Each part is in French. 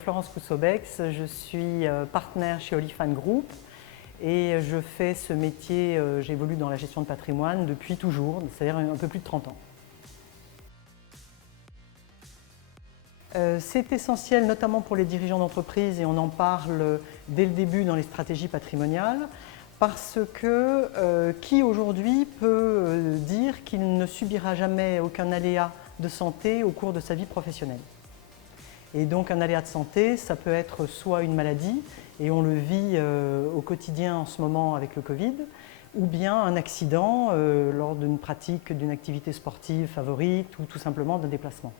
Florence Coussobex, je suis partenaire chez Olifan Group et je fais ce métier, j'évolue dans la gestion de patrimoine depuis toujours, c'est-à-dire un peu plus de 30 ans. C'est essentiel notamment pour les dirigeants d'entreprise et on en parle dès le début dans les stratégies patrimoniales parce que qui aujourd'hui peut dire qu'il ne subira jamais aucun aléa de santé au cours de sa vie professionnelle? Et donc un aléa de santé, ça peut être soit une maladie, et on le vit au quotidien en ce moment avec le Covid, ou bien un accident lors d'une pratique d'une activité sportive favorite ou tout simplement d'un déplacement.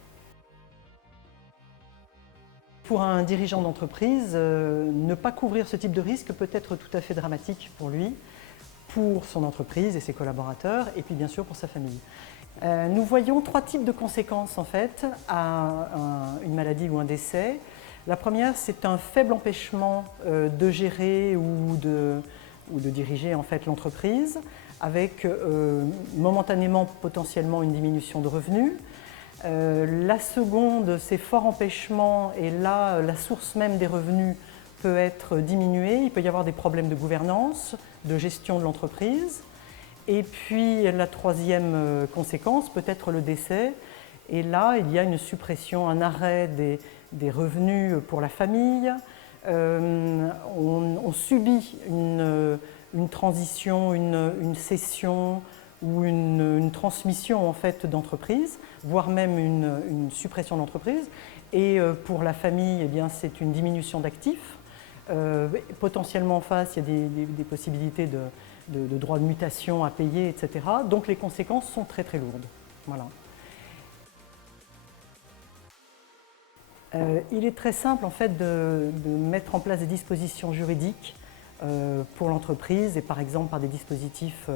Pour un dirigeant d'entreprise, ne pas couvrir ce type de risque peut être tout à fait dramatique pour lui, pour son entreprise et ses collaborateurs, et puis bien sûr pour sa famille. Nous voyons trois types de conséquences en fait à une maladie ou un décès. La première, c'est un faible empêchement de gérer ou de diriger en fait l'entreprise, avec momentanément potentiellement une diminution de revenus. La seconde, c'est fort empêchement et là, la source même des revenus peut être diminuée. Il peut y avoir des problèmes de gouvernance, de gestion de l'entreprise. Et puis la troisième conséquence peut être le décès. Et là, il y a une suppression, un arrêt des revenus pour la famille. On subit une transition, une cession ou une transmission en fait d'entreprise, voire même une suppression d'entreprise. Et pour la famille, eh bien, c'est une diminution d'actifs. Potentiellement en face, il y a des possibilités de droits de mutation à payer, etc. Donc les conséquences sont très très lourdes. Voilà. Il est très simple en fait de mettre en place des dispositions juridiques pour l'entreprise et par exemple par des dispositifs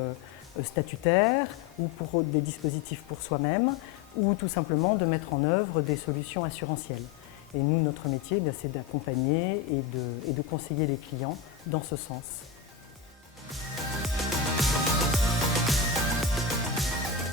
statutaires ou pour des dispositifs pour soi-même ou tout simplement de mettre en œuvre des solutions assurantielles. Et nous, notre métier, c'est d'accompagner et de conseiller les clients dans ce sens.